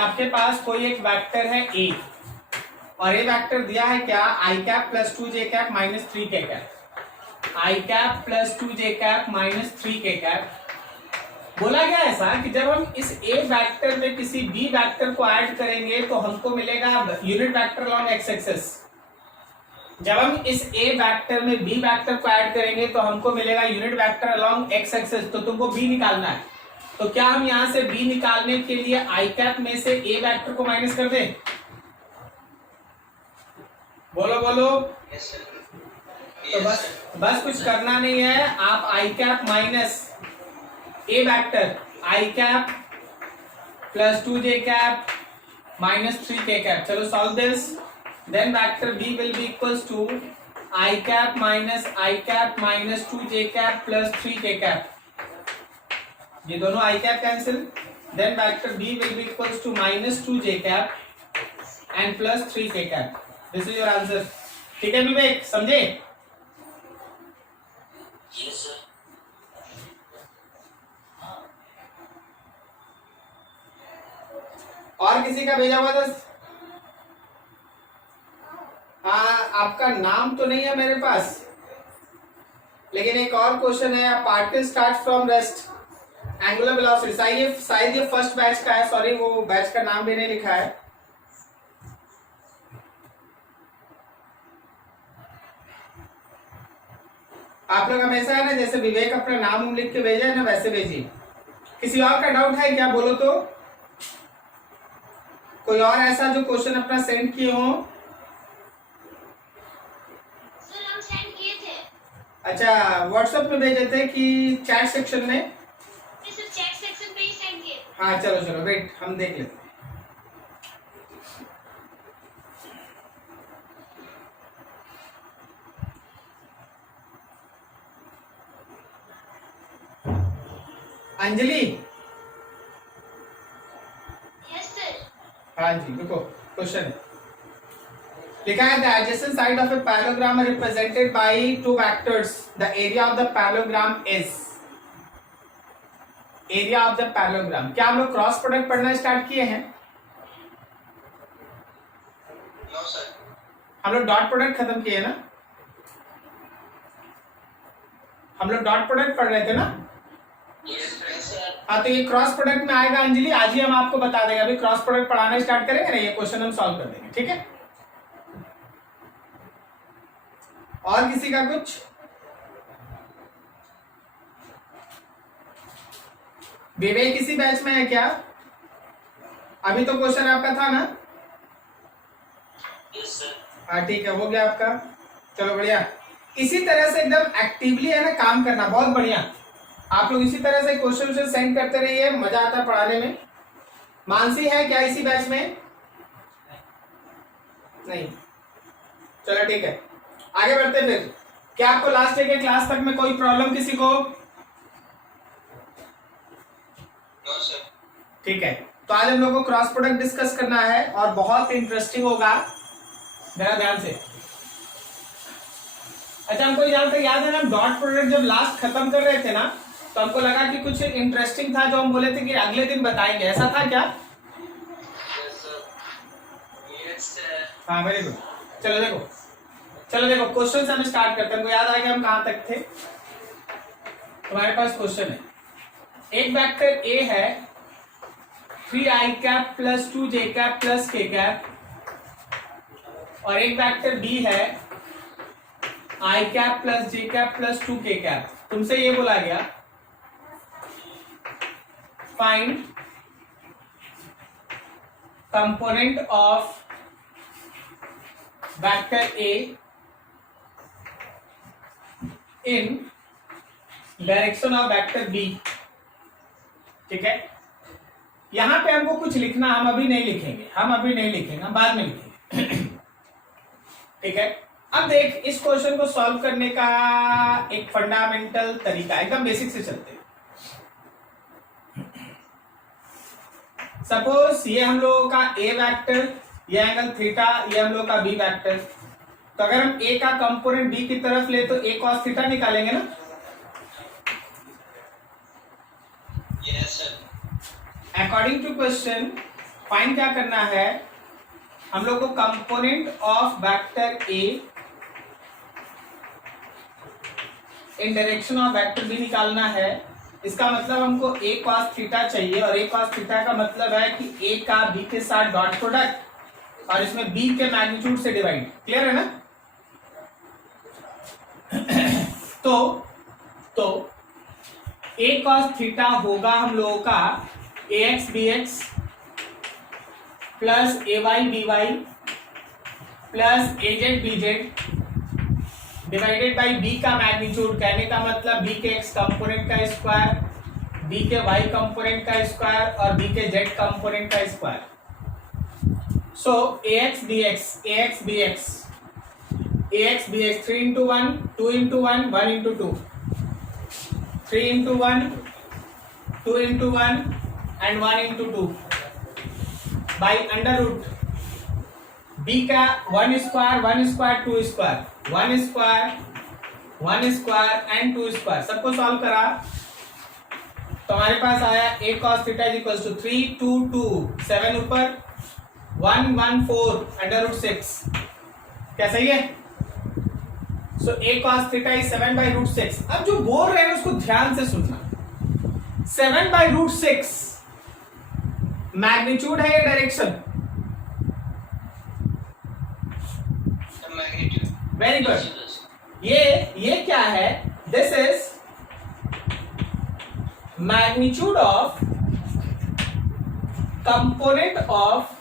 आपके पास कोई एक वेक्टर है ए और ये वेक्टर दिया है क्या, i cap plus 2j cap minus 3k cap, i cap plus 2j cap minus 3k cap. बोला गया ऐसा कि जब हम इस ए वेक्टर में किसी बी वेक्टर को ऐड करेंगे तो हमको मिलेगा unit vector along x axis. जब हम इस ए वेक्टर में बी वेक्टर को ऐड करेंगे तो हमको मिलेगा unit vector along x axis. तो तुमको बी निकालना है, तो क्या हम यहां से बी निकालने के लिए आई कैप में से ए वेक्टर को माइनस कर दें? बोलो बोलो। तो बस कुछ करना नहीं है, आप i cap minus a vector i cap plus 2j cap minus 3k cap, चलो solve this. Then vector b will be equals to i cap minus 2j cap plus 3k cap, ये दोनों i cap cancel. Then vector b will be equals to minus 2j cap and plus 3k cap. This is your answer. ठीक है विवेक, समझे? Yes sir. और किसी का भेजा हुआ था? हाँ, आपका नाम तो नहीं है मेरे पास, लेकिन एक और क्वेश्चन है। Particle start from rest angular velocity, शायद ये फर्स्ट बैच का है, सॉरी वो बैच का नाम भी नहीं लिखा है। आप लोग हमेशा है ना, जैसे विवेक अपना नाम लिख के भेजा है ना, वैसे भेजिए। किसी और का डाउट है क्या, बोलो तो। कोई और ऐसा जो क्वेश्चन अपना सेंड किए हो? सर हम सेंड किए थे। अच्छा, व्हाट्सएप में भेजे थे कि चैट सेक्शन में? नहीं सर, चैट सेक्शन पे ही सेंड किए। हाँ चलो चलो, वेट हम देख लेते हैं। अंजलि। Yes sir. हाँ जी, देखो क्वेश्चन है, लिखा है the adjacent side of a parallelogram represented by two vectors, the area of the parallelogram is. Area of the parallelogram, क्या हम लोग क्रॉस प्रोडक्ट पढ़ना स्टार्ट किए हैं? No sir. हम लोग डॉट प्रोडक्ट खत्म किए ना? हम लोग डॉट प्रोडक्ट पढ़ रहे थे ना? Yes sir. हाँ, तो ये क्रॉस प्रोडक्ट में आएगा अंजलि, आज ही हम आपको बता देंगे। अभी क्रॉस प्रोडक्ट पढ़ाना स्टार्ट करेंगे ना, ये क्वेश्चन हम सॉल्व कर देंगे, ठीक है? और किसी का कुछ? विवेक किसी बैच में है क्या? अभी तो क्वेश्चन आपका था ना? Yes sir. हाँ ठीक है, हो गया आपका। चलो बढ़िया, इसी तरह से एकदम एक्टिवली है ना काम करना, बहुत बढ़िया। आप लोग इसी तरह से क्वेश्चन सेंड करते रहिए, मजा आता है पढ़ाने में। मानसी है क्या इसी बैच में? नहीं, चलो ठीक है, आगे बढ़ते फिर। क्या आपको लास्ट डे के क्लास तक में कोई प्रॉब्लम किसी को? No sir. ठीक है, तो आज हम लोग को क्रॉस प्रोडक्ट डिस्कस करना है और बहुत इंटरेस्टिंग होगा, जरा ध्यान से। अच्छा, हमको यहाँ तक याद है ना, हम डॉट प्रोडक्ट जब लास्ट खत्म कर रहे थे ना, तो हमको लगा कि कुछ इंटरेस्टिंग था जो हम बोले थे कि अगले दिन बताएंगे, ऐसा था क्या? Yes sir. Yes sir. हाँ वेरी गुड। चलो देखो क्वेश्चन से हम स्टार्ट करते हैं। हमको याद आएगा हम कहां तक थे। तुम्हारे पास क्वेश्चन है, एक वेक्टर ए है 3i cap plus 2j cap plus k cap, और एक वेक्टर बी है i cap plus j cap plus 2k cap. तुमसे ये बोला गया find component of vector A in direction of vector B. ठीक है, यहां पे हमको कुछ लिखना, हम अभी नहीं लिखेंगे, हम बाद में लिखेंगे। ठीक है, अब देख, इस क्वेश्चन को सॉल्व करने का एक फंडामेंटल तरीका, एकदम बेसिक से चलते हैं। सपोज ये हम लोगों का ए वेक्टर, ये एंगल थीटा, ये हम लोग का बी वेक्टर। तो अगर हम ए का कंपोनेंट बी की तरफ ले तो ए कॉस थीटा निकालेंगे ना? Yes sir. According to question find क्या करना है हम लोग को, component of vector A in direction of vector B निकालना है। इसका मतलब हमको ए cos थीटा चाहिए, और ए cos थीटा का मतलब है कि ए का बी के साथ डॉट प्रोडक्ट और इसमें बी के मैग्नीट्यूड से डिवाइड। क्लियर है ना? तो ए cos थीटा होगा हम लोगों का a x b x plus a y b y plus a z b z divided by b का मैग्नीट्यूड। कहने का मतलब बी के एक्स कंपोनेंट का स्क्वायर, बी के वाई कंपोनेंट का स्क्वायर और बी के जेड कंपोनेंट का square. So a x b x, a x b x, a x b x 3 into 1, 2 into 1, 1 into 2, 3 into 1, 2 into 1 and 1 into 2 by under root b का 1 square 1 square 2 square 1 square 1 square and 2 square. सबको solve करा तो हमारे पास आया a cos theta is equal to 3 2 2 7 ऊपर 1 1 4 under root 6। क्या सही है? So a cos theta is 7 by root 6। अब जो बोल रहे हैं उसको ध्यान से सुनना। 7 बाई रूट 6 मैग्नीट्यूड है या डायरेक्शन? Very good. ये क्या है? This is magnitude of component of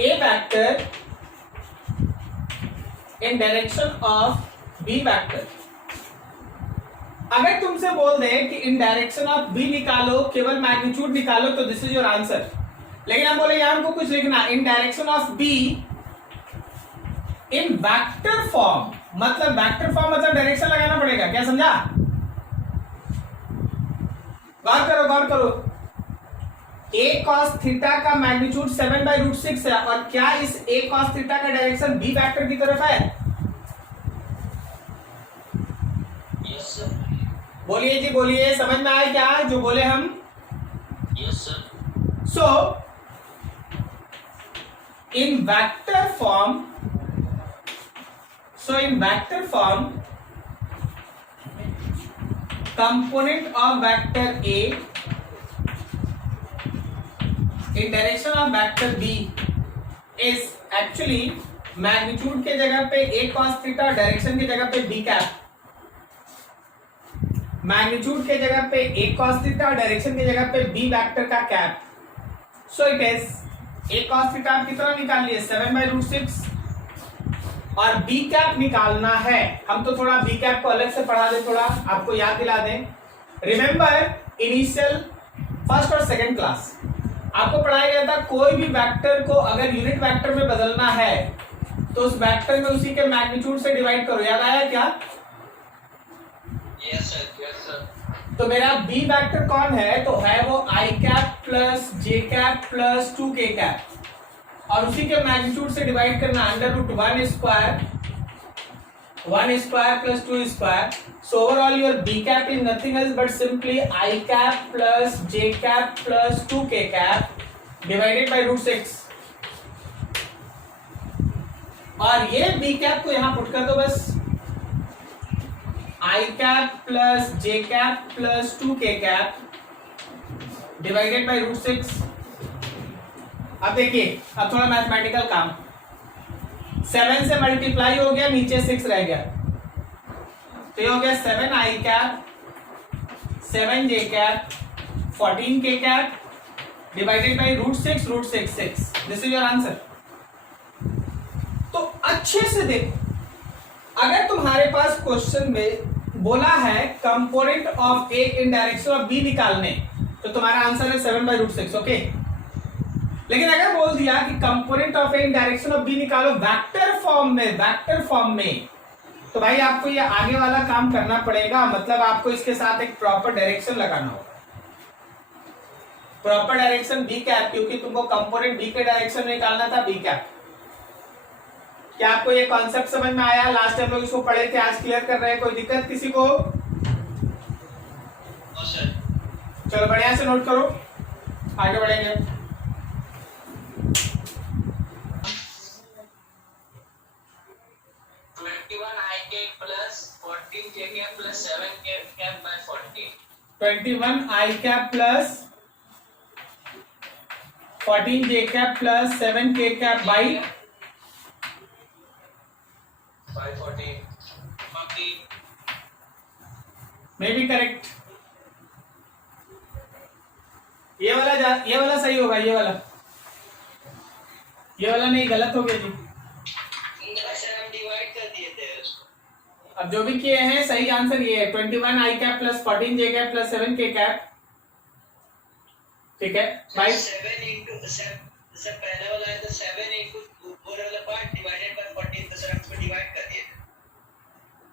A vector in direction of B vector. अगर तुमसे बोल दे कि इन डायरेक्शन ऑफ बी निकालो, केवल मैग्नीट्यूड निकालो, तो दिस इज योर आंसर। लेकिन हम बोले यहां हमको कुछ लिखना, इन direction of be in vector form. मतलब वेक्टर फॉर्म मतलब डायरेक्शन लगाना पड़ेगा। क्या समझा? गौर करो। a cos थीटा का मैग्नीट्यूड 7 बाई रूट 6 है, और क्या इस a cos थीटा का डायरेक्शन b वेक्टर की तरफ है? Yes sir. बोलिए जी बोलिए, समझ में आया क्या जो बोले हम? Yes sir. So in vector form, component of vector A in direction of vector B is actually magnitude के जगह पे a cos थीटा और डायरेक्शन की जगह पे b कैप। मैग्नीट्यूड के जगह पे a cos थीटा और डायरेक्शन की जगह पे b वेक्टर का cap. So it is a cos theta आप कितना निकाल लिए? 7 बाई रूट 6, और बी कैप निकालना है। हम तो थोड़ा बी कैप को अलग से पढ़ा दें, थोड़ा आपको याद दिला दें। रिमेंबर इनिशियल फर्स्ट और सेकंड क्लास आपको पढ़ाया गया था, कोई भी वेक्टर को अगर यूनिट वेक्टर में बदलना है तो उस वेक्टर में उसी के मैग्नीट्यूड से डिवाइड करो। याद आया क्या? Yes sir. Yes sir. तो मेरा बी वेक्टर कौन है? तो है वो I cap plus J cap plus 2k cap, और उसी के मैग्नीट्यूड से डिवाइड करना under root 1 square plus 2 square. So overall your B cap is nothing else but simply I cap plus J cap plus 2k cap divided by root 6। और ये B cap को यहां put कर दो बस, i cap plus J cap plus 2k cap divided by root 6। अब देखिए, अब थोड़ा मैथमेटिकल काम। 7 से मल्टीप्लाई हो गया, नीचे 6 रह गया, तो ये हो गया 7 i cap 7 j cap 14k cap divided by root 6 6। This is your answer. तो अच्छे से देखो, अगर तुम्हारे पास क्वेश्चन में बोला है component of A in direction of B निकालने, तो तुम्हारा आंसर है 7 बाई रूट 6। ओके, लेकिन अगर बोल दिया कि component of A in direction of B निकालो वेक्टर फॉर्म में, तो भाई आपको ये आगे वाला काम करना पड़ेगा। मतलब आपको इसके साथ एक प्रॉपर डायरेक्शन लगाना होगा, प्रॉपर डायरेक्शन बी कैप, क्योंकि तुमको कंपोनेंट बी के डायरेक्शन में निकालना था बी कैप। क्या आपको ये कॉन्सेप्ट समझ में आया? लास्ट टाइम लोग इसको पढ़े थे, आज क्लियर कर रहे हैं। कोई दिक्कत किसी को? सर। चलो बढ़िया से नोट करो, आगे बढ़ेंगे। 7 cap by 40. 21 I cap plus 14 J cap plus 7 K cap by 540. 40. May be correct. ये वाला सही होगा, ये वाला नहीं, गलत हो गया जी। सर हम डिवाइड कर दिए थे उसको। अब जो भी किए हैं सही आंसर ये है 21 I cap plus 14 J cap plus 7 K cap. ठीक है भाई, 7 into सर पहला वाला है तो 7 into पूरा वाला पार्ट डिवाइडेड बाय 14, तो सर हम इसको डिवाइड कर दिए थे।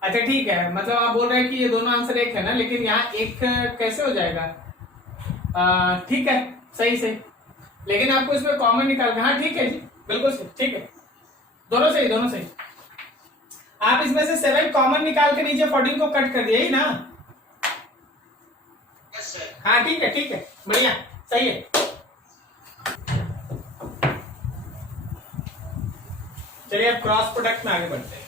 अच्छा ठीक है, मतलब आप बोल रहे हैं कि ये दोनों आंसर एक है ना, लेकिन यहाँ एक कैसे हो जाएगा? ठीक है, सही, लेकिन आपको इसमें कॉमन निकालना। हाँ ठीक है जी, बिल्कुल सही, ठीक है, दोनों सही। आप इसमें से 7 कॉमन निकाल के नीचे 14 को कट कर दिए ही ना? Yes sir. हाँ ठीक है, बढ़िया, सही है। चलिए अब क्रॉस प्रोडक्ट में आगे बढ़ते हैं।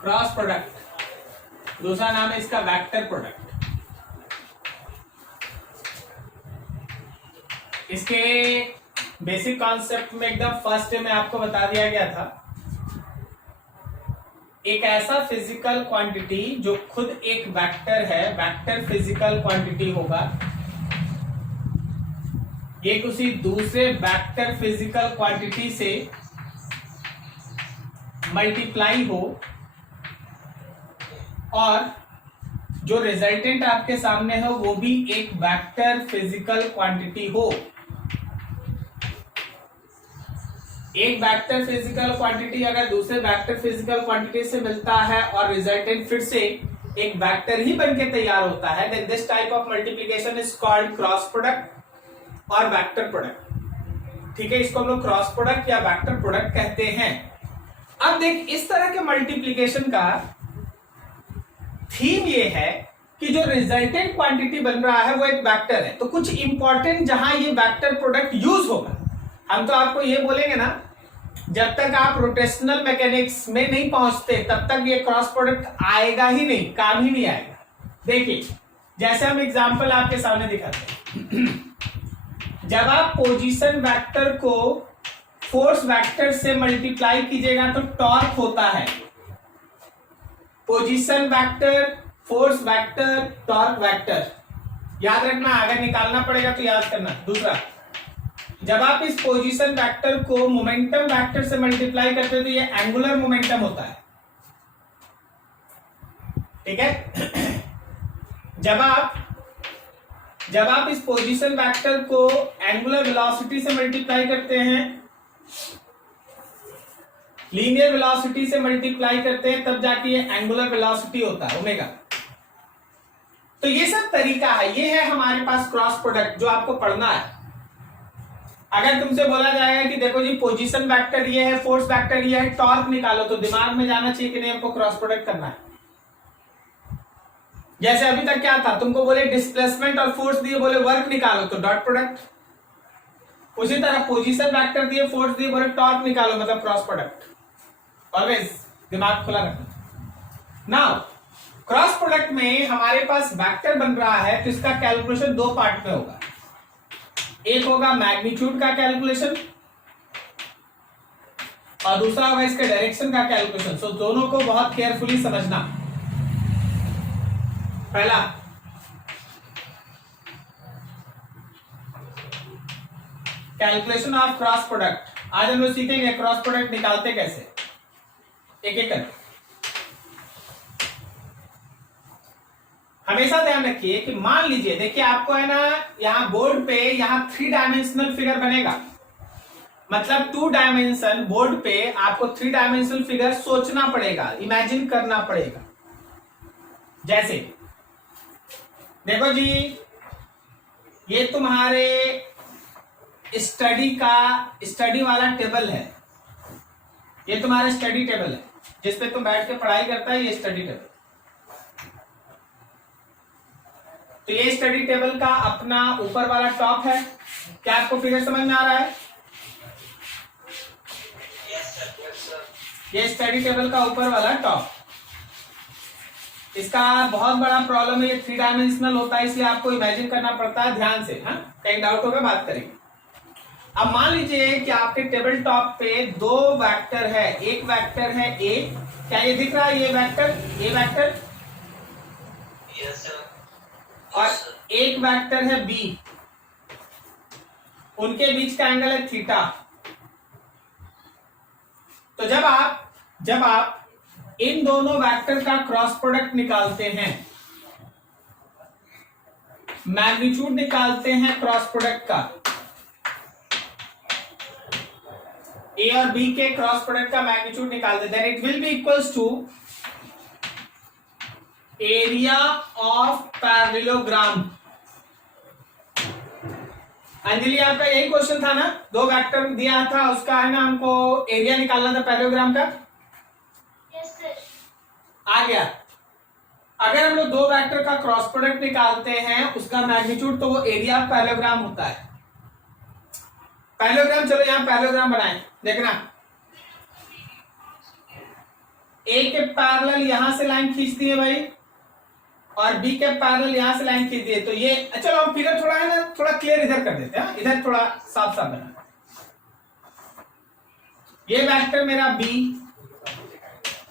क्रॉस प्रोडक्ट, दूसरा नाम है इसका वेक्टर प्रोडक्ट। इसके बेसिक कॉन्सेप्ट में एकदम फर्स्ट में आपको बता दिया गया था, एक ऐसा फिजिकल क्वांटिटी जो खुद एक वेक्टर है, वेक्टर फिजिकल क्वांटिटी होगा, ये किसी दूसरे वेक्टर फिजिकल क्वांटिटी से मल्टीप्लाई हो और जो रिजल्टेंट आपके सामने है वो भी एक वेक्टर फिजिकल क्वांटिटी हो। एक वेक्टर फिजिकल क्वांटिटी अगर दूसरे वेक्टर फिजिकल क्वांटिटी से मिलता है और रिजल्टेंट फिर से एक वेक्टर ही बनके तैयार होता है, then this type of multiplication is called cross product और वेक्टर प्रोडक्ट। ठीक है, इसको हम लोग क्रॉस प्रोडक्ट या वेक्टर प्रोडक्ट कहते हैं। अब देख, इस तरह के मल्टीप्लिकेशन का थीम ये है कि जो रिजल्टेंट क्वांटिटी बन रहा है वो एक वेक्टर है, तो कुछ इंपॉर्टेंट जहां ये वेक्टर प्रोडक्ट यूज होगा, हम तो आपको ये बोलेंगे ना, जब तक आप रोटेशनल मैकेनिक्स में नहीं पहुंचते तब तक ये क्रॉस प्रोडक्ट आएगा ही नहीं, काम ही नहीं आएगा। देखिए, जैसे हम एग्जांपल आपके सामने दिखाते हैं। जब आप पोजीशन वेक्टर को फोर्स वेक्टर से मल्टीप्लाई कीजिएगा तो टॉर्क होता है। Position vector, force vector, torque vector, याद रखना, अगर निकालना पड़ेगा तो याद करना। दूसरा, जब आप इस पोजीशन वेक्टर को मोमेंटम वेक्टर से मल्टीप्लाई करते हो तो ये एंगुलर मोमेंटम होता है। ठीक है, जब आप इस पोजीशन वेक्टर को एंगुलर वेलोसिटी से मल्टीप्लाई करते हैं, लीनियर वेलोसिटी से मल्टीप्लाई करते हैं, तब जाके ये एंगुलर वेलोसिटी होता है, ओमेगा। तो ये सब तरीका है, ये है हमारे पास क्रॉस प्रोडक्ट जो आपको पढ़ना है। अगर तुमसे बोला जाएगा कि देखो जी पोजीशन वेक्टर ये है, फोर्स वेक्टर ये है, टॉर्क निकालो, तो दिमाग में जाना चाहिए कि नहीं हमको क्रॉस प्रोडक्ट करना है। जैसे अभी तक क्या था, तुमको बोले डिस्प्लेसमेंट और फोर्स दिए, बोले वर्क निकालो, तो डॉट प्रोडक्ट। उसी तरह पोजीशन वेक्टर दिए, फोर्स दिए, बोले टॉर्क निकालो, मतलब क्रॉस प्रोडक्ट। ऑलवेज दिमाग खुला रखना। नाउ क्रॉस प्रोडक्ट में हमारे पास वेक्टर बन रहा है, तो इसका कैलकुलेशन दो पार्ट में होगा। एक होगा मैग्नीट्यूड का कैलकुलेशन और दूसरा होगा इसके डायरेक्शन का कैलकुलेशन। सो दोनों को बहुत केयरफुली समझना। पहला, कैलकुलेशन ऑफ क्रॉस प्रोडक्ट। आज हम लोग सीखेंगे क्रॉस प्रोडक्ट निकालते कैसे, एक एक करके। हमेशा ध्यान रखिए कि मान लीजिए, देखिए आपको है ना, यहां बोर्ड पे यहां 3 डायमेंशनल फिगर बनेगा, मतलब 2 डायमेंशन बोर्ड पे आपको 3 डायमेंशनल फिगर सोचना पड़ेगा, इमेजिन करना पड़ेगा। जैसे देखो जी, ये तुम्हारे स्टडी वाला टेबल है, ये तुम्हारा स्टडी टेबल है जिसपे तुम बैठ के पढ़ाई करता है, ये स्टडी टेबल। तो ये स्टडी टेबल का अपना ऊपर वाला टॉप है। क्या आपको फिगर समझ में आ रहा है? Yes sir. ये स्टडी टेबल का ऊपर वाला टॉप। इसका बहुत बड़ा प्रॉब्लम है, ये 3 डायमेंशनल होता है, इसलिए आपको इमेजिन करना पड़ता है ध्यान से। हाँ, कहीं डाउट होगा बात करेंगे। अब मान लीजिए कि आपके टेबल टॉप पे 2 वेक्टर है, एक वेक्टर है ए, क्या ये दिख रहा है, ये vector A vector, yes sir, और एक वेक्टर है बी, उनके बीच का एंगल है थीटा। तो जब आप इन दोनों वेक्टर का क्रॉस प्रोडक्ट निकालते हैं, मैग्नीट्यूड निकालते हैं क्रॉस प्रोडक्ट का, ए और बी के क्रॉस प्रोडक्ट का मैग्नीट्यूड निकालते, then it will be equals to area of parallelogram. Anjali आपका यही क्वेश्चन था ना, 2 वेक्टर दिया था, उसका है ना हमको एरिया निकालना था पैरेललोग्राम का। Yes sir. आ गया। अगर हम लोग 2 वेक्टर का क्रॉस प्रोडक्ट निकालते हैं उसका मैग्नीट्यूड, तो वो एरिया ऑफ पैरेललोग्राम होता है। पैरेललोग्राम, चलो यहां पैरेललोग्राम बनाएं, देखना ए के पैरेलल यहां से लाइन खींच दिए भाई, और बी के पैरेलल यहां से लाइन खींच दिए। तो ये चलो हम फिगर थोड़ा है ना थोड़ा क्लियर इधर कर देते हैं, इधर थोड़ा साफ साफ बना। ये वेक्टर मेरा बी,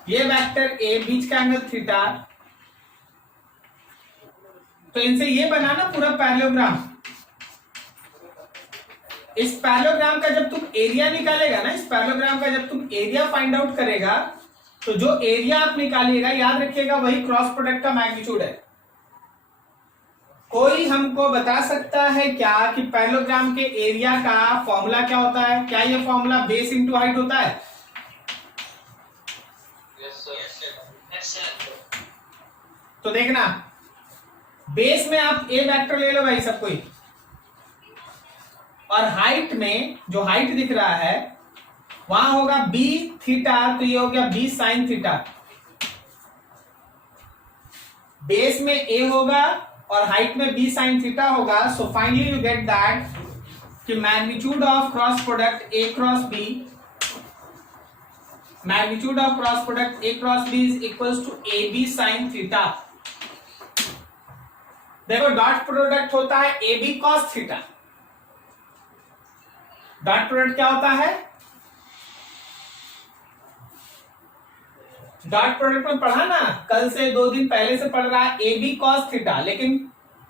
ये वेक्टर ए, बीच का एंगल थीटा, तो इनसे ये बना ना पूरा पैरेललोग्राम। इस पैरेललोग्राम का जब तुम एरिया निकालेगा ना, इस पैरेललोग्राम का जब तुम एरिया फाइंड आउट करेगा, तो जो एरिया आप निकालिएगा याद रखिएगा वही क्रॉस प्रोडक्ट का मैग्नीट्यूड है। कोई हमको बता सकता है क्या कि पैरेललोग्राम के एरिया का फॉर्मूला क्या होता है? क्या ये फॉर्मूला बेस इंटू हाइट होता है? Yes sir. तो देखना बेस में आप ए वेक्टर ले लो भाई सब कोई, और हाइट में जो हाइट दिख रहा है वहां होगा बी थीटा, तो ये हो गया बी साइन थीटा। बेस में ए होगा और हाइट में बी साइन थीटा होगा। So finally you get that कि magnitude of cross product a cross b, magnitude of cross product a cross b is equals to a B sine theta. देखो dot product होता है A B cos theta. Dot product क्या होता है? Dot product में पढ़ा ना, कल से 2 दिन पहले से पढ़ रहा है ए बी कॉस थीटा, लेकिन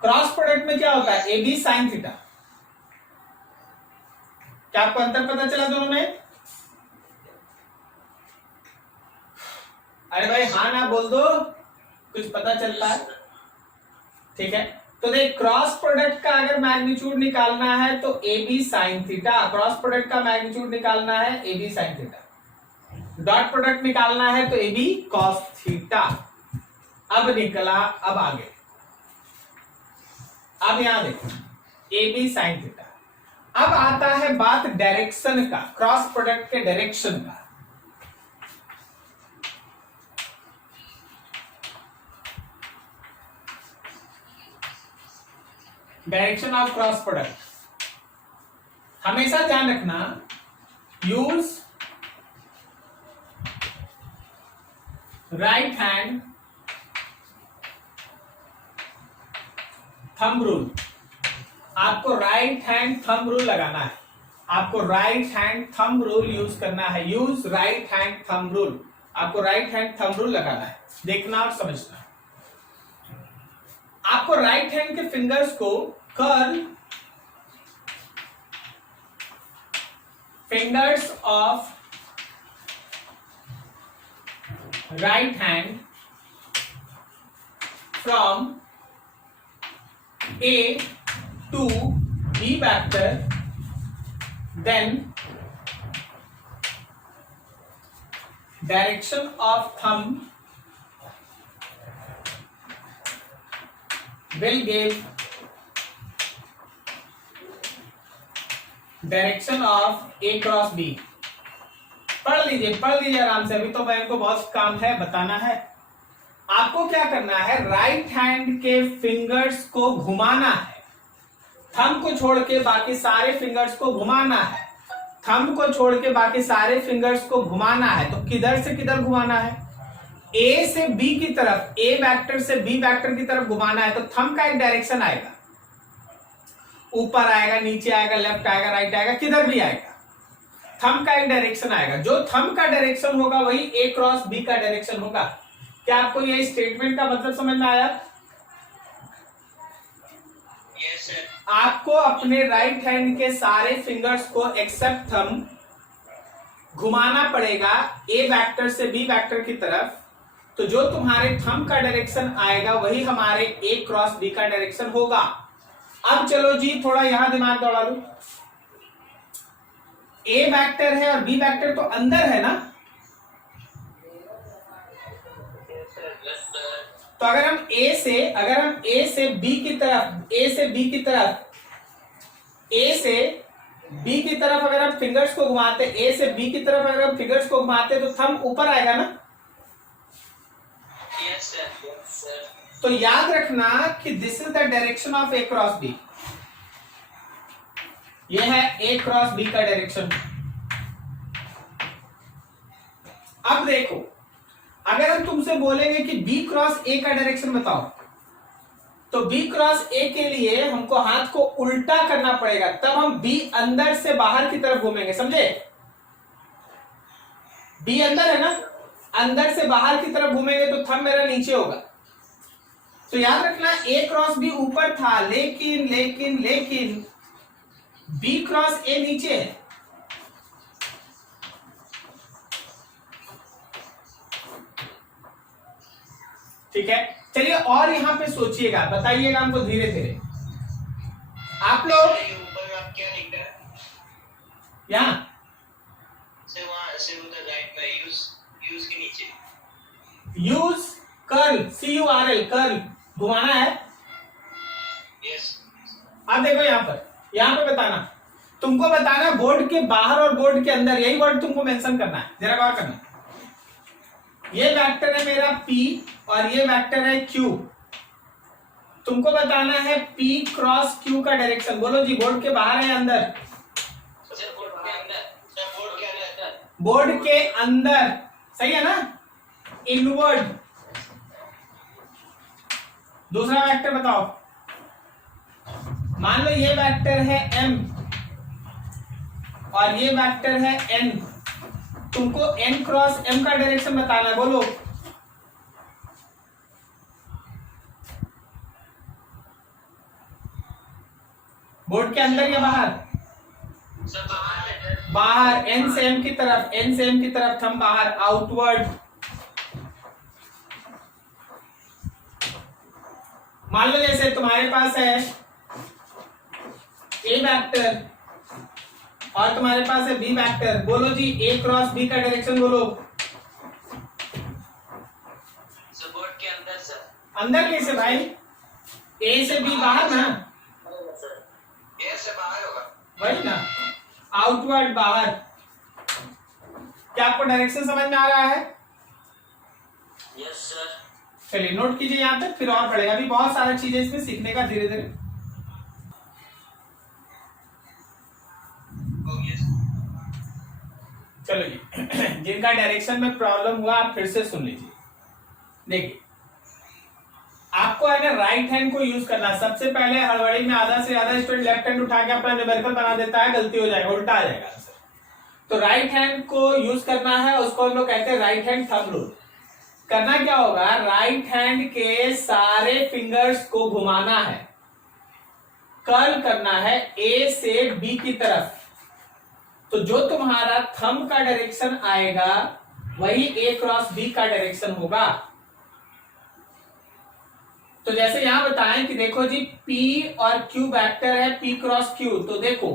क्रॉस प्रोडक्ट में क्या होता है? A B sine theta. क्या आपको अंतर पता चला दोनों में? अरे भाई हाँ ना बोल दो, कुछ पता चलता है। ठीक है, तो देख क्रॉस प्रोडक्ट का अगर मैग्नीट्यूड निकालना है तो A B sine theta, cross product का मैग्नीट्यूड निकालना है A B sine theta, dot product निकालना है तो ए बी कॉस थीटा। अब निकला, अब आगे, अब यहां देखो ए बी साइन थीटा। अब आता है बात डायरेक्शन का, क्रॉस प्रोडक्ट के डायरेक्शन का। डायरेक्शन ऑफ क्रॉस प्रोडक्ट हमेशा ध्यान रखना, use right hand thumb rule. आपको राइट हैंड थंब रूल लगाना है, आपको right hand thumb rule use करना है। Use right hand thumb rule, आपको राइट हैंड थंब रूल लगाना है। देखना और समझना, आपको राइट हैंड के फिंगर्स को curl fingers of right hand from A to B vector, then direction of thumb will give direction of A cross B। पढ़ लीजिए आराम से, अभी तो बहन को बहुत काम है, बताना है। आपको क्या करना है, राइट हैंड के फिंगर्स को घुमाना है, थंब को छोड़ के बाकी सारे फिंगर्स को घुमाना है। थंब को छोड़ के बाकी सारे फिंगर्स को घुमाना है, तो किधर से किधर घुमाना है? ए से बी की तरफ, ए वेक्टर से बी वेक्टर की तरफ घुमाना है, तो थंब का एक डायरेक्शन आएगा, ऊपर आएगा, नीचे आएगा, लेफ्ट आएगा, राइट आएगा, किधर भी आएगा, थंब का एक डायरेक्शन आएगा। जो थंब का डायरेक्शन होगा वही ए क्रॉस बी का डायरेक्शन होगा। क्या आपको ये स्टेटमेंट का मतलब समझ में आया? Yes sir. आपको अपने राइट हैंड के सारे फिंगर्स को एक्सेप्ट थंब घुमाना पड़ेगा ए वेक्टर से बी वेक्टर की तरफ, तो जो तुम्हारे थंब का डायरेक्शन आएगा वही हमारे ए क्रॉस बी का डायरेक्शन होगा। अब चलो जी थोड़ा यहां दिमाग दौड़ा लो। ए वेक्टर है और बी वेक्टर तो अंदर है ना, तो अगर हम ए से बी की तरफ, ए से बी की तरफ अगर हम फिंगर्स को घुमाते, ए से बी की तरफ अगर हम फिंगर्स को घुमाते तो थंब ऊपर आएगा ना। Yes sir. तो याद रखना कि this is the direction of A cross B. यह है ए क्रॉस बी का डायरेक्शन। अब देखो, अगर हम तुमसे बोलेंगे कि बी क्रॉस ए का डायरेक्शन बताओ, तो बी क्रॉस ए के लिए हमको हाथ को उल्टा करना पड़ेगा, तब हम बी अंदर से बाहर की तरफ घूमेंगे, समझे? बी अंदर है ना, अंदर से बाहर की तरफ घूमेंगे तो थंब मेरा नीचे होगा। तो याद रखना ए क्रॉस बी ऊपर था, लेकिन बी क्रॉस ए नीचे है। ठीक है, चलिए और यहां पे सोचिएगा, बताइएगा हमको धीरे धीरे। आप लोग ऊपर आप क्या लिख रहे हैं? यहां से वहां से उधर राइट में यूज के नीचे यूज कर्ल, CURL कर्ल घुमाना है। यस। अब देखो यहां पे बताना, तुमको बताना बोर्ड के बाहर और बोर्ड के अंदर, यही वर्ड तुमको मेंशन करना है। जरा गौर करना, ये वेक्टर है मेरा P और ये वेक्टर है Q। तुमको बताना है P क्रॉस Q का डायरेक्शन। बोलो जी, बोर्ड के बाहर है अंदर? सर बोर्ड के अंदर। सर बोर्ड के अंदर। बोर्ड के अंदर, सही है ना, इनवर्ड। दूसरा वेक्टर बताओ, मान लो ये वेक्टर है M और ये वेक्टर है N। तुमको N क्रॉस M का डायरेक्शन बताना है, बोलो। बोर्ड के अंदर या बाहर? सर बाहर। बाहर, N से M की तरफ, थंब बाहर, आउटवर्ड। मान लो जैसे तुम्हारे पास है ए वेक्टर और तुम्हारे पास है बी वेक्टर। बोलो जी, ए क्रॉस बी का डायरेक्शन बोलो। सर बोर्ड के अंदर सर। अंदर कैसे भाई? ए से बी बाहर ना, ए से बाहर होगा। वही ना, आउटवर्ड, बाहर। क्या आपको डायरेक्शन समझ में आ रहा है? Yes sir. चलिए नोट कीजिए यहां तक, फिर और पढ़ेगा। अभी बहुत सारी चीजें इसमें सीखने का धीरे धीरे। चलो जी, जिनका डायरेक्शन में प्रॉब्लम हुआ आप फिर से सुन लीजिए। देखिए, आपको है ना राइट हैंड को यूज करना। सबसे पहले हड़बड़ी में आधा से ज्यादा स्टूडेंट लेफ्ट हैंड उठा के अपना न्यूमेरिकल बना देता है, गलती हो जाएगा, उल्टा आ जाएगा आंसर। तो राइट हैंड को यूज करना है, उसको हम लोग कहते हैं राइट हैंड थंब रूल। करना क्या होगा, राइट हैंड के सारे फिंगर्स को घुमाना है, कर्ल करना है ए से बी की तरफ। तो जो तुम्हारा थंब का डायरेक्शन आएगा वही ए क्रॉस बी का डायरेक्शन होगा। तो जैसे यहां बताएं कि देखो जी, P और Q वेक्टर है, P क्रॉस Q। तो देखो,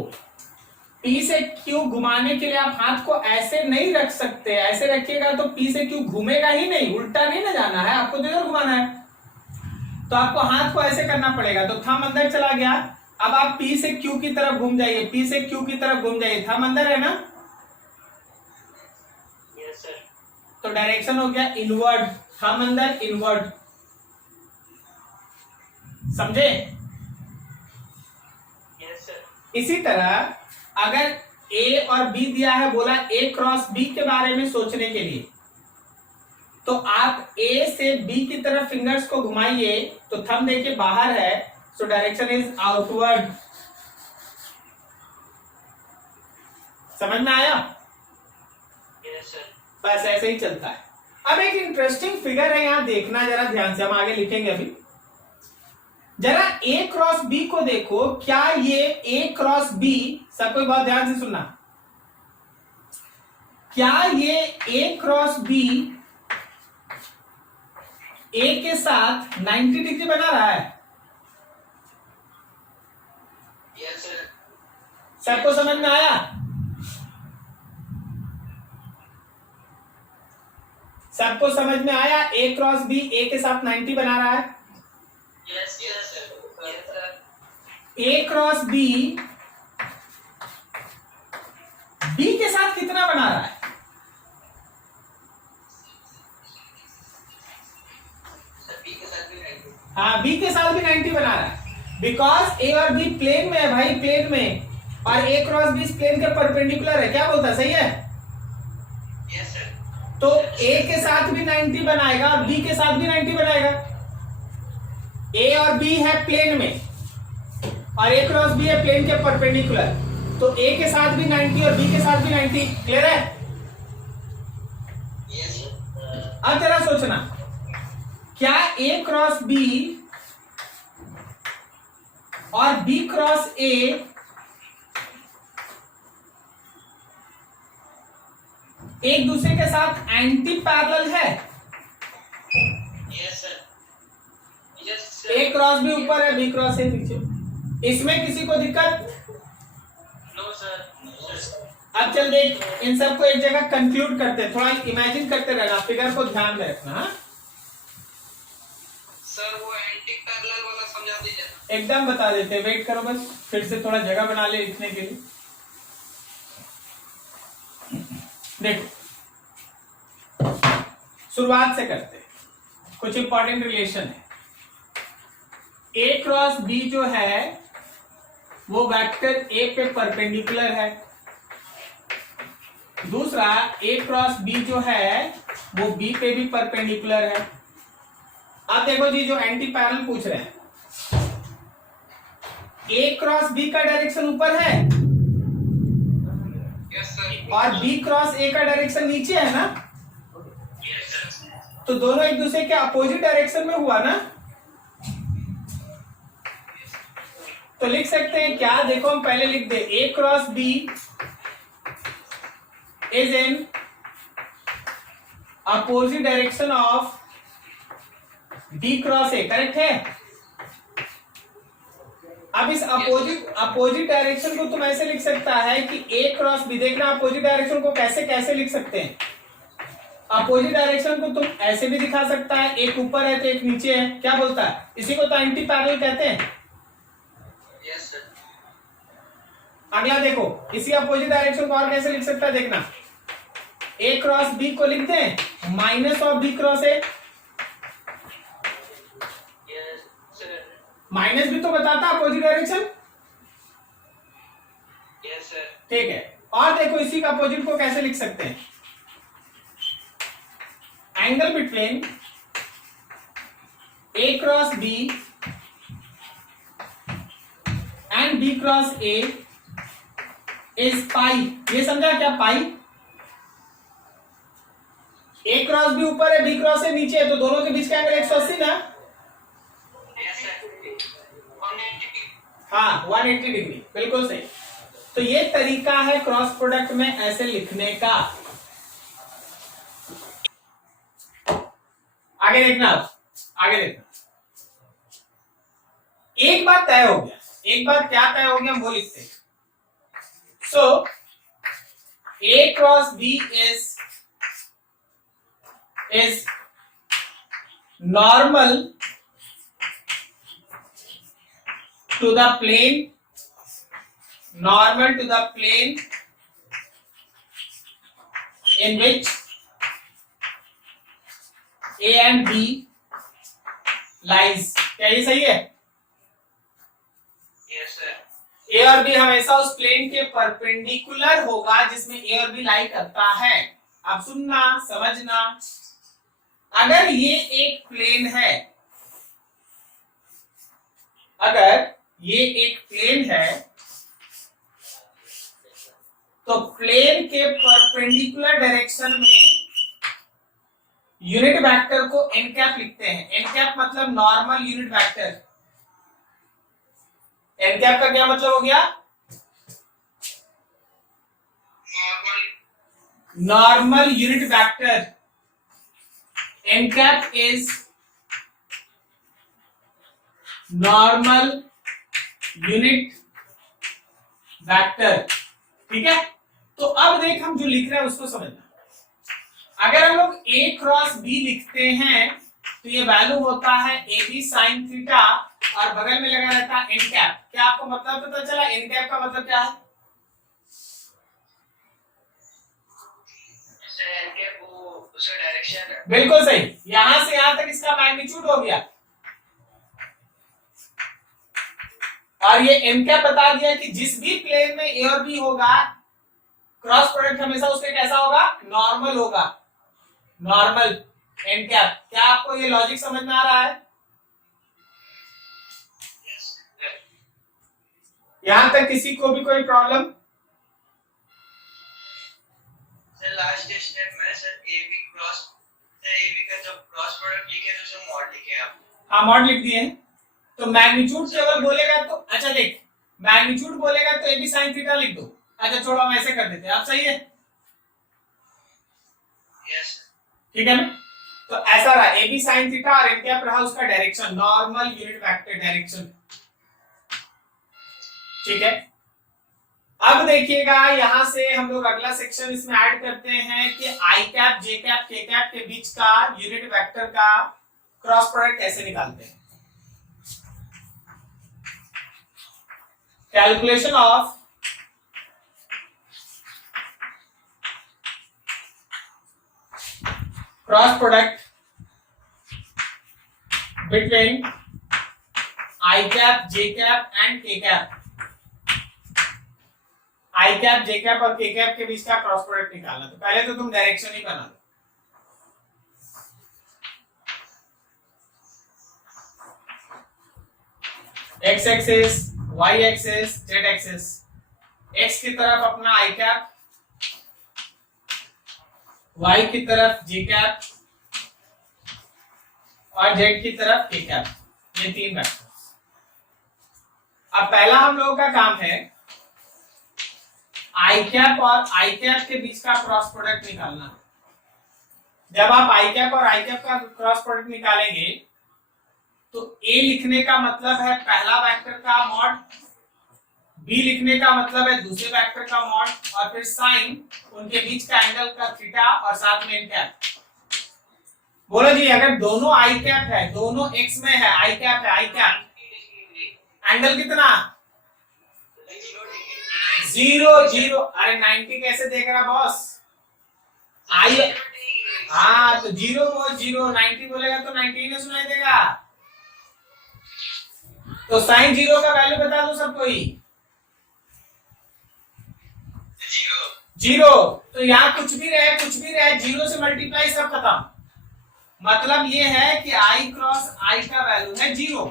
P से Q घुमाने के लिए आप हाथ को ऐसे नहीं रख सकते, ऐसे रखिएगा तो P से Q घूमेगा ही नहीं, उल्टा नहीं ना जाना है, आपको तो इधर घुमाना है। तो आपको हाथ को ऐसे करना पड़ेगा। तो थंब अंदर चला गया, अब आप P से Q की तरफ घूम जाइए, P से Q की तरफ घूम जाइए, थंब अंदर है ना। Yes sir. तो डायरेक्शन हो गया इनवर्ड, थंब अंदर, इनवर्ड। समझे? Yes sir. इसी तरह अगर ए और बी दिया है, बोला ए क्रॉस बी के बारे में सोचने के लिए। तो आप ए से बी की तरफ फिंगर्स को घुमाइए तो थंब देखिए बाहर है, सो डायरेक्शन इज आउटवर्ड। समझ में आया? Yes sir. बस ऐसे ही चलता है। अब एक इंटरेस्टिंग फिगर है, यहां देखना जरा ध्यान से, हम आगे लिखेंगे अभी। जरा ए क्रॉस बी को देखो, क्या ये ए क्रॉस बी, सब कोई बहुत ध्यान से सुनना, क्या ये ए क्रॉस बी ए के साथ 90 डिग्री बना रहा है? Yes sir. सबको समझ में आया? सबको समझ में आया? ए क्रॉस बी ए के साथ 90 बना रहा है। Yes yes sir. Yes sir. A cross b b के साथ कितना बना रहा है? सर बी के साथ भी 90। हाँ, बी के साथ भी 90 बना रहा है, बिकॉज ए और बी प्लेन में है भाई, प्लेन में, और ए क्रॉस बी इस प्लेन के परपेंडिकुलर है। क्या बोलता है? सही है? Yes sir. तो ए के साथ भी 90 बनाएगा और बी के साथ भी 90 बनाएगा। ए और बी है प्लेन में और ए क्रॉस बी है प्लेन के परपेंडिकुलर, तो ए के साथ भी 90 और बी के साथ भी 90। क्लियर है? Yes sir. अब जरा सोचना, क्या ए क्रॉस बी और बी क्रॉस ए एक दूसरे के साथ एंटी पैरेलल है? Yes sir. Yes sir. A cross b ऊपर है, बी क्रॉस ए नीचे। इसमें किसी को दिक्कत? No sir. No sir. अब चल देख, इन सबको एक जगह कंक्लूड करते हैं, थोड़ा इमेजिन करते रहना, फिगर को ध्यान में रखना। हाँ? सर वो एंटी पैरेलल वाला समझा दीजिए। एकदम बता देते, वेट करो बस, फिर से थोड़ा जगह बना ले लिखने के लिए। देखो, शुरुआत से करते हैं, कुछ इंपॉर्टेंट रिलेशन है। ए क्रॉस बी जो है वो वेक्टर ए पे परपेंडिकुलर है। दूसरा, ए क्रॉस बी जो है वो बी पे भी परपेंडिकुलर है। अब देखो जी, जो एंटी पैरेलल पूछ रहे हैं, ए क्रॉस बी का डायरेक्शन ऊपर है यस सर। और बी क्रॉस ए का डायरेक्शन नीचे है ना, यस सर। तो दोनों एक दूसरे के अपोजिट डायरेक्शन में हुआ ना। तो लिख सकते हैं क्या? देखो, हम पहले लिख दे, a cross b is in opposite direction of B cross a. Correct है? अब इस अपोजिट डायरेक्शन को तुम ऐसे लिख सकता है कि ए क्रॉस बी। देखना अपोजिट डायरेक्शन को कैसे कैसे लिख सकते हैं। अपोजिट डायरेक्शन को तुम ऐसे भी दिखा सकता है, एक ऊपर है तो एक नीचे है। क्या बोलता है? इसी को तो एंटी पैरेलल कहते हैं। Yes sir. अगला देखो, इसी अपोजिट डायरेक्शन को और कैसे लिख सकता है, देखना, ए क्रॉस बी को लिख दें minus of B cross A. Yes sir. Minus भी तो बताता अपोजिट डायरेक्शन। Yes sir. ठीक है, और देखो इसी का अपोजिट को कैसे लिख सकते हैं, angle between A cross B and B cross A is pi. ये समझा क्या? पाई। ए क्रॉस बी ऊपर है, बी क्रॉस ए नीचे है, तो दोनों के बीच का एंगल 180 ना। Yes sir. 180। हाँ, 180 डिग्री, बिल्कुल सही। तो ये तरीका है क्रॉस प्रोडक्ट में ऐसे लिखने का। आगे देखना, आगे देखना। एक बात तय हो गया, एक बात क्या तय हो गया, हम वो लिखते हैं। So a cross b is normal to the plane, normal to the plane in which A and B lies। क्या ये सही है? Yes sir. ए और बी हमेशा उस प्लेन के परपेंडिकुलर होगा जिसमें ए और बी लाई करता है। अब सुनना समझना, अगर ये एक प्लेन है, अगर ये एक प्लेन है तो प्लेन के परपेंडिकुलर डायरेक्शन में यूनिट वेक्टर को एन कैप लिखते हैं। एन कैप मतलब normal unit vector. N cap का क्या मतलब हो गया? Normal unit vector. N cap is normal unit vector. ठीक है, तो अब देख हम जो लिख रहे हैं उसको समझना। अगर हम लोग a क्रॉस b लिखते हैं तो ये वैल्यू होता है ए बी साइन थीटा और बगल में लगा रहता है एन कैप। क्या आपको मतलब पता चला एन कैप का मतलब क्या है? डायरेक्शन। बिल्कुल सही, यहां से यहां तक इसका मैग्नीट्यूड हो गया। और ये एन कैप बता दिया कि जिस भी प्लेन में ए और बी होगा क्रॉस प्रोडक्ट हमेशा उसके कैसा होगा? नॉर्मल होगा। Normal N cap. क्या आपको ये लॉजिक समझ में आ रहा है? यहां तक किसी को भी कोई प्रॉब्लम? सर लास्ट स्टेप में सर AB का जब क्रॉस प्रोडक्ट लिखे तो उसमें मॉड लिखे आप। हाँ मॉड लिख दिए। तो मैग्नीट्यूड केवल बोलेगा तो अच्छा देख, मैग्नीट्यूड बोलेगा तो ए बी साइन थीटा लिख दो। अच्छा छोड़ो, हम ऐसे कर देते हैं। आप सही है? यस ठीक है ना? तो ऐसा रहा ए बी साइन थीटा और एन कैप रहा उसका direction, normal unit vector direction. ठीक है, अब देखिएगा यहां से हम लोग अगला सेक्शन इसमें ऐड करते हैं कि आई कैप जे कैप के कैप के बीच का यूनिट वेक्टर का क्रॉस प्रोडक्ट कैसे निकालते हैं। Calculation of cross product between I cap J cap and के cap. I cap J cap और के कैप के बीच का क्रॉस प्रोडक्ट निकालना। तो पहले तो तुम डायरेक्शन ही बना लो। X axis, y axis, z axis. X की तरफ अपना आई कैप, वाई की तरफ जे कैप और जेड की तरफ के कैप। ये तीन वेक्टर्स। अब पहला हम लोगों का काम है आई कैप और आई कैप के बीच का क्रॉस प्रोडक्ट निकालना। जब आप आई कैप और आई कैप का क्रॉस प्रोडक्ट निकालेंगे तो ए लिखने का मतलब है पहला वेक्टर का मॉड, बी लिखने का मतलब है दूसरे वेक्टर का मॉड और फिर साइन उनके बीच का एंगल का थीटा और साथ में एन कैप। बोलो जी, अगर दोनों आई कैप है, दोनों एक्स में है, आई कैप है, आई कैप, एंगल कितना? 0 0। अरे 90 कैसे देख रहा बॉस? आई हाँ तो 0 को 0, 90 बोलेगा तो 90 ने सुनाई देगा। तो साइन 0 का वैल्यू बता दो सब कोई। 0। तो यहाँ कुछ भी रहे 0 से मल्टीप्लाई सब खत्म। मतलब ये है कि आई क्रॉस आई का वैल्यू है 0।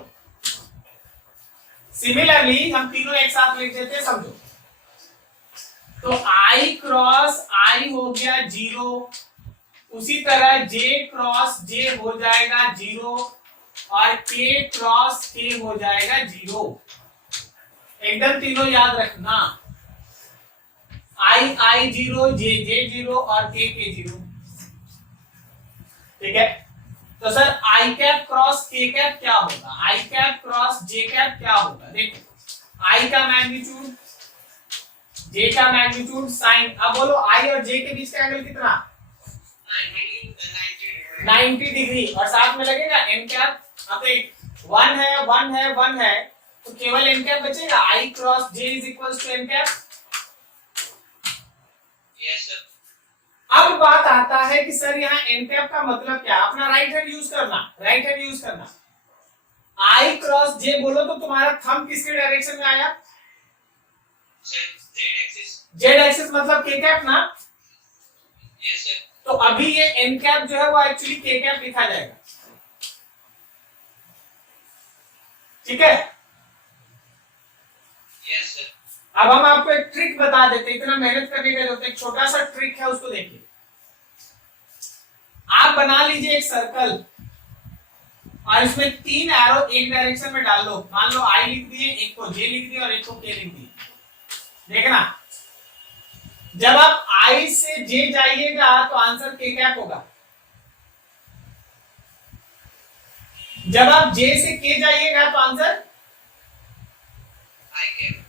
सिमिलरली हम तीनों एक साथ लिख देते हैं, समझो। तो आई क्रॉस आई हो गया 0, उसी तरह जे क्रॉस जे हो जाएगा 0 और के क्रॉस के हो जाएगा 0। एकदम तीनों याद रखना, आई आई 0, जे जे 0 और के 0। ठीक है, तो सर आई कैप क्रॉस के कैप क्या होगा? आई कैप क्रॉस जे कैप क्या होगा? देखो आई का मैग्नीट्यूड, जे का मैग्नीट्यूड, साइन। अब बोलो आई और जे के बीच का एंगल कितना? 90 डिग्री और साथ में लगेगा एन कैप। अब एक 1 है 1 है 1 है तो केवल एन कैप बचेगा। I cross j is equal to n cap. Yes sir. अब बात आता है कि सर यहाँ एन कैप का मतलब क्या? अपना राइट हैंड यूज करना, राइट हैंड यूज करना। आई क्रॉस जे बोलो तो तुम्हारा थंब किसके डायरेक्शन में आया? Sir Z axis. Z axis मतलब के कैप ना। Yes sir. तो अभी ये एन कैप जो है वो एक्चुअली के कैप लिखा जाएगा, ठीक है। Yes sir. अब हम आपको एक ट्रिक बता देते हैं, इतना मेहनत करने का जरूरत है, एक छोटा सा ट्रिक है, उसको देखिए। आप बना लीजिए एक सर्कल और इसमें 3 एरो एक डायरेक्शन में डाल दो। मान लो आई लिख दिए, एक को जे लिख दिए और एक को के लिख दिए। देखना, जब आप आई से जे जाइएगा तो आंसर के कैप होगा, जब आप जे से के जाइएगा तो आंसर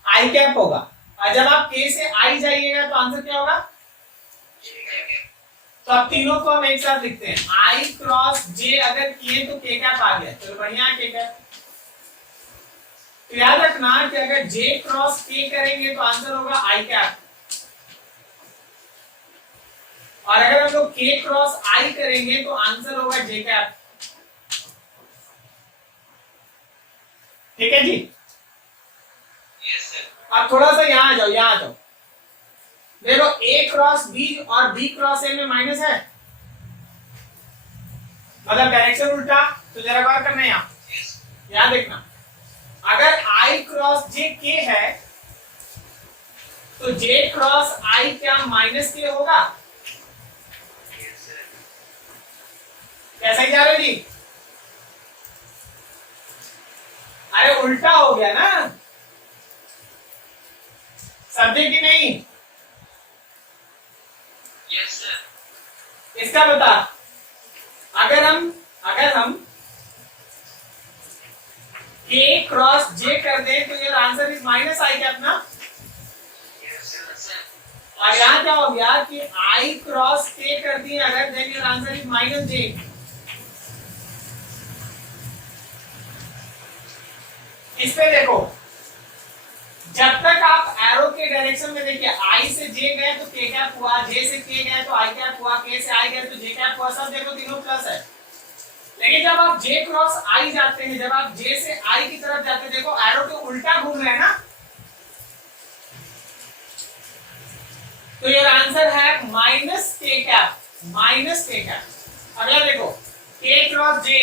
आई कैप होगा, और जब आप के से आई जाइएगा तो आंसर क्या होगा? तो अब तीनों को हम एक साथ लिखते हैं। आई क्रॉस जे अगर किए तो के कैप आ गया, चलो बढ़िया है के कैप। तो याद रखना कि अगर जे क्रॉस के करेंगे तो आंसर होगा आई कैप, और अगर हम लोग के क्रॉस आई करेंगे तो आंसर होगा जे कैप, ठीक है जी। Yes sir. अब थोड़ा सा यहाँ आ जाओ, यहाँ आ जाओ। देखो ए क्रॉस बी और बी क्रॉस ए में माइनस है, मतलब डायरेक्शन उल्टा। तो जरा गौर करना यहाँ देखना, अगर आई क्रॉस जे के है तो जे क्रॉस आई क्या माइनस के होगा? कैसे जा रहे जी? अरे उल्टा हो गया ना, समझे कि नहीं? Yes sir. इसका बता, अगर हम के क्रॉस जे कर दें तो ये answer is minus i cap ना। Yes sir. और यहाँ क्या हो गया कि आई क्रॉस के कर दिए अगर, then your answer is minus j. इस पे देखो, जब तक आप एरो के डायरेक्शन में देखिए, आई से जे गए तो के कैप हुआ, जे से के गए तो आई कैप हुआ, के से आई गए तो जे कैप हुआ, सब देखो तीनों प्लस है। लेकिन जब आप जे क्रॉस आई जाते हैं, जब आप जे से आई की तरफ जाते हैं, देखो एरो के उल्टा घूम रहे हैं ना, तो ये आंसर है माइनस के कैप, माइनस के कैप। अगला देखो, के क्रॉस जे,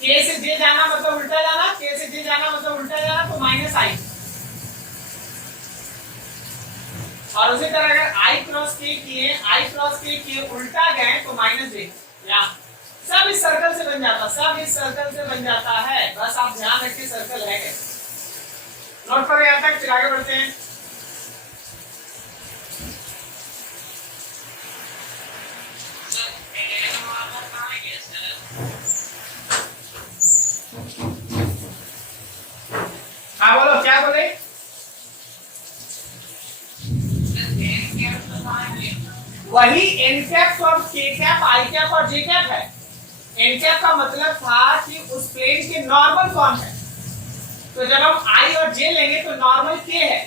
के से जे जाना मतलब उल्टा जाना, के से जे जाना मतलब उल्टा जाना, तो माइनस आई। और उसी तरह अगर आई क्रॉस के किए, आई क्रॉस के किए उल्टा गए तो माइनस जे। सब इस सर्कल से बन जाता, सब इस सर्कल से बन जाता है, बस आप ध्यान रखिए सर्कल है कैसे। नोट करो यहाँ तक, फिर आगे बढ़ते हैं। हाँ बोलो, क्या बोले? वही एन कैप और के कैप, आई कैप और जे कैप है। एन कैप का मतलब था कि उस प्लेन के नॉर्मल कौन है, तो जब हम आई और जे लेंगे तो नॉर्मल के है।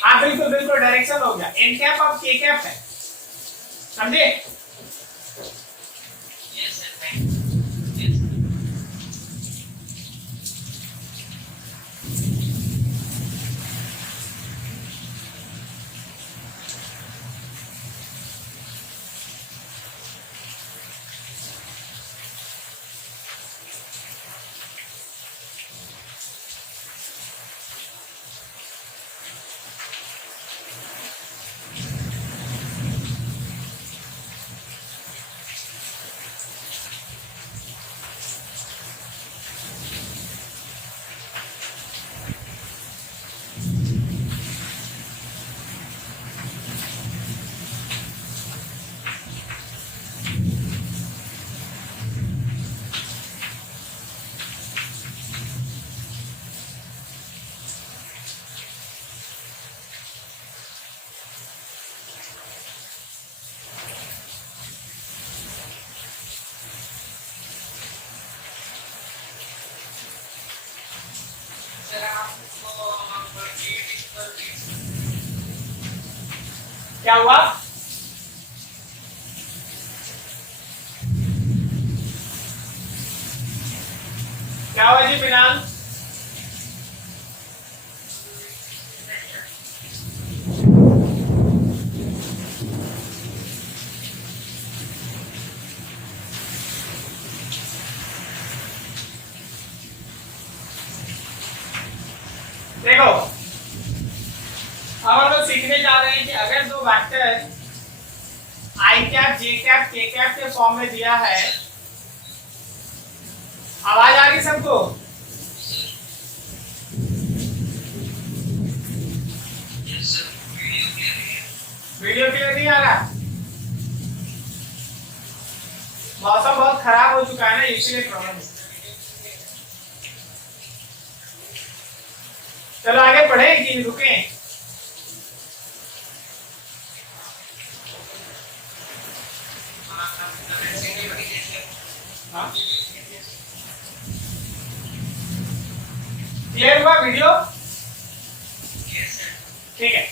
हाँ बिल्कुल बिल्कुल, डायरेक्शन हो गया। एन कैप और के कैप है, समझे? क्या हुआ? क्या हुआ जी फिलहाल? देखो अब हम लोग सीखने जा रहे हैं कि अगर दो vector i cap J cap के कैप के फॉर्म में दिया है, आवाज आ रही सबको? वीडियो क्लियर नहीं आ रहा? मौसम बहुत खराब हो चुका है ना, इसलिए प्रॉब्लम है। चलो आगे पढ़े कि रुके? क्लियर हुआ वीडियो? ठीक है।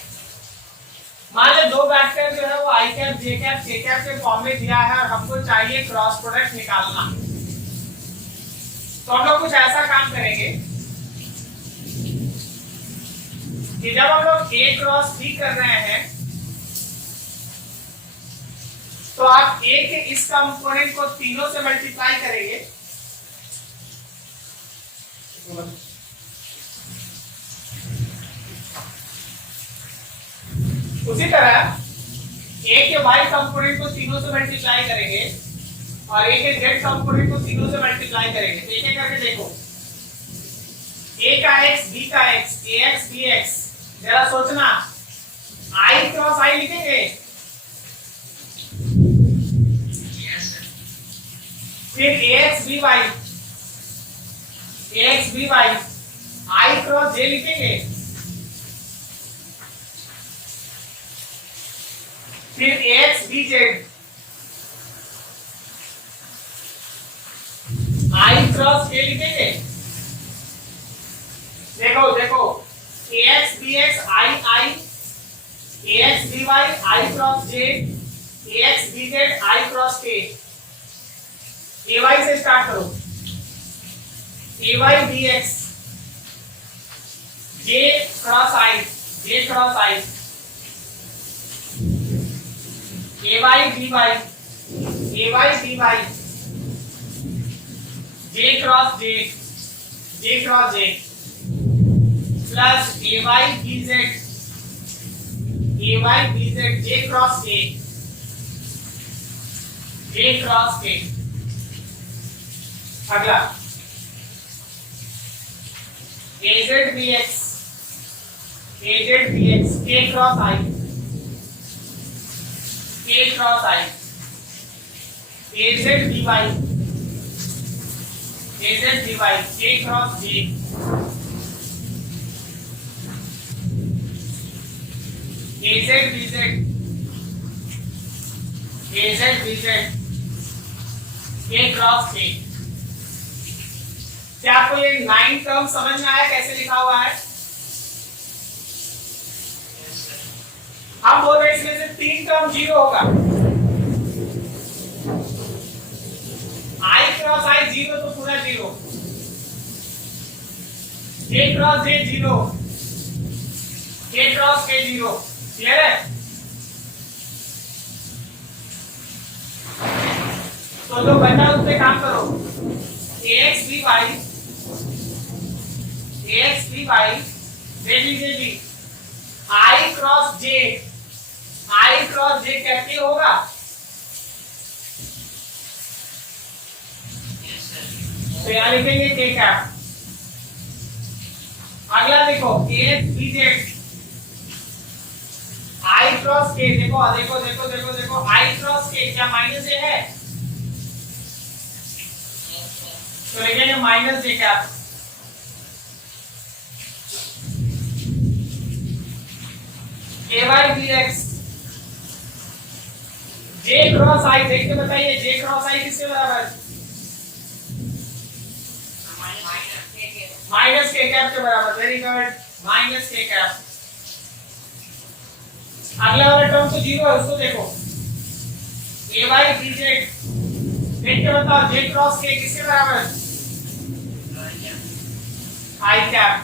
मान लो दो वेक्टर जो है वो आई कैप जे कैप के कैप के फॉर्म में दिया है और हमको चाहिए क्रॉस प्रोडक्ट निकालना। तो हम लोग कुछ ऐसा काम करेंगे कि जब हम लोग ए क्रॉस बी कर रहे हैं तो आप ए के इस कंपोनेंट को तीनों से मल्टीप्लाई करेंगे, उसी तरह ए के वाई कंपोनेंट को तीनों से मल्टीप्लाई करेंगे और ए के जेड कंपोनेंट को तीनों से मल्टीप्लाई करेंगे। तो एक करके देखो, ए का एक्स बी का x a x b x, जरा सोचना आई क्रॉस आई लिखेंगे, फिर a x b y i cross j लिखेंगे, फिर a x b z i cross k लिखेंगे। देखो देखो a x b x i i, a x b y i cross j, a x b z i cross k. A y से start करो, a y b x j cross i, J cross I, A y b Y J cross J, J cross J, plus a y B Z J cross के, जे cross के। अगला ए z B x k cross आई, के cross आई, ए z B Y के cross j, ए z b Z के cross के। क्या आपको ये 9 टर्म समझ में आया कैसे लिखा हुआ है? हम बोल रहे हैं इसमें से 3 टर्म 0 होगा, आई क्रॉस आई 0 तो पूरा 0, जे क्रॉस जे 0, के क्रॉस के 0। क्लियर है? तो जो बचा उससे काम करो, ax by देख लीजिए जी, i क्रॉस j कैसे होगा? तो यहाँ लिखेंगे k कैप। अगला देखो ax bz i cross k, देखो देखो देखो देखो देखो i क्रॉस k क्या माइनस a है? तो लिखेंगे minus J cap. A y b x j cross i, देख के बताइए जे क्रॉस आई किसके बराबर? माइनस के कैप के बराबर। वेरी गुड, माइनस के कैप। अगला वाला टर्म तो 0 है, उसको देखो ए वाई बी जेड, देख के बताओ जे क्रॉस के किसके बराबर? I cap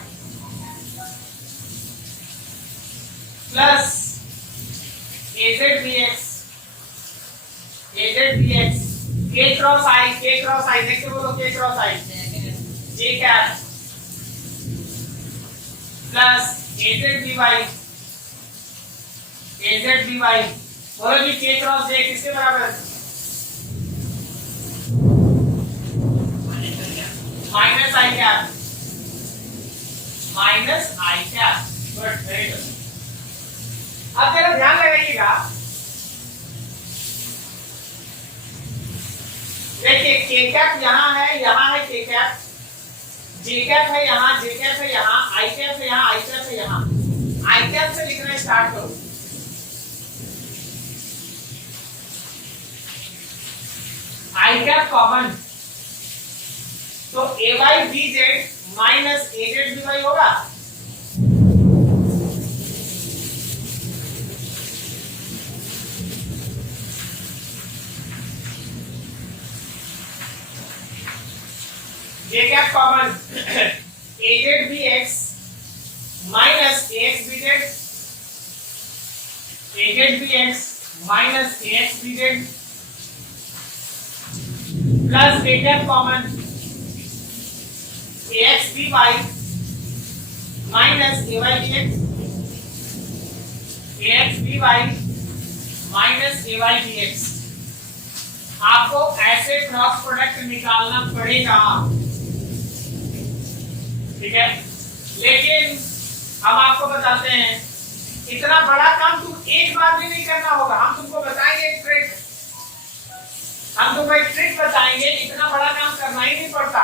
plus a z b x k cross i देख के बोलो k cross i j cap plus a z b y बोलो जी के क्रॉस जे किसके बराबर minus i cap good very good. अब जरा ध्यान लगाइएगा, देखिए के कैप यहाँ है के कैप, जे कैप है यहाँ, आई कैप है यहाँ, आई कैप से लिखना स्टार्ट करो। आई कैप कॉमन, तो ए वाई बी जेड माइनस ए जेड बी वाई होगा। जे cap common A z B x minus A x b Z, A z B x minus A x b Z plus A cap common A x b Y minus A y b x, a x b Y minus A y b x. आपको ऐसे cross product निकालना पड़ेगा, ठीक है। लेकिन हम आपको बताते हैं इतना बड़ा काम तुम एक बार भी नहीं करना होगा, हम तुमको बताएंगे एक ट्रिक, बताएंगे, इतना बड़ा काम करना ही नहीं पड़ता।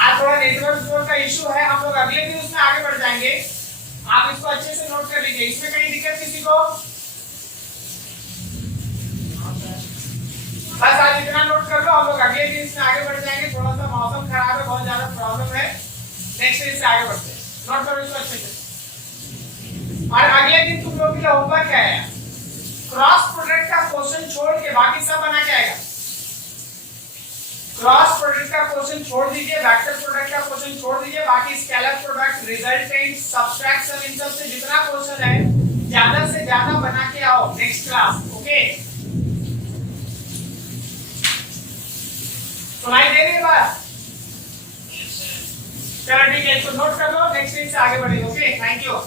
आज थोड़ा नेटवर्क का इशू है, हम लोग अगले दिन उसमें आगे बढ़ जाएंगे, आप इसको अच्छे से नोट कर लीजिए। इसमें कहीं दिक्कत किसी को? बस आज इतना नोट कर लो, हम लोग अगले दिन इसमें आगे बढ़ जाएंगे। थोड़ा सा मौसम खराब है, बहुत ज्यादा प्रॉब्लम है, नेक्स्ट दिन से आगे बढ़ते हैं। नोट करो इसको अच्छे से। और अगले दिन तुम लोग के लिए होमवर्क क्या है? क्रॉस प्रोडक्ट का क्वेश्चन छोड़ के बाकी सब बना के आएगा। क्रॉस प्रोडक्ट का क्वेश्चन छोड़ दीजिए, वेक्टर प्रोडक्ट का क्वेश्चन छोड़ दीजिए, बाकी स्केलर प्रोडक्ट, रिजल्टेंट, सब्सट्रैक्शन, इन सब से जितना क्वेश्चन है ज्यादा से ज्यादा बना के आओ नेक्स्ट क्लास। ओके, सुनाई दे रही है बात? चलो ठीक है, इसको नोट कर लो, नेक्स्ट वीक से आगे बढ़ेंगे। Okay, thank you.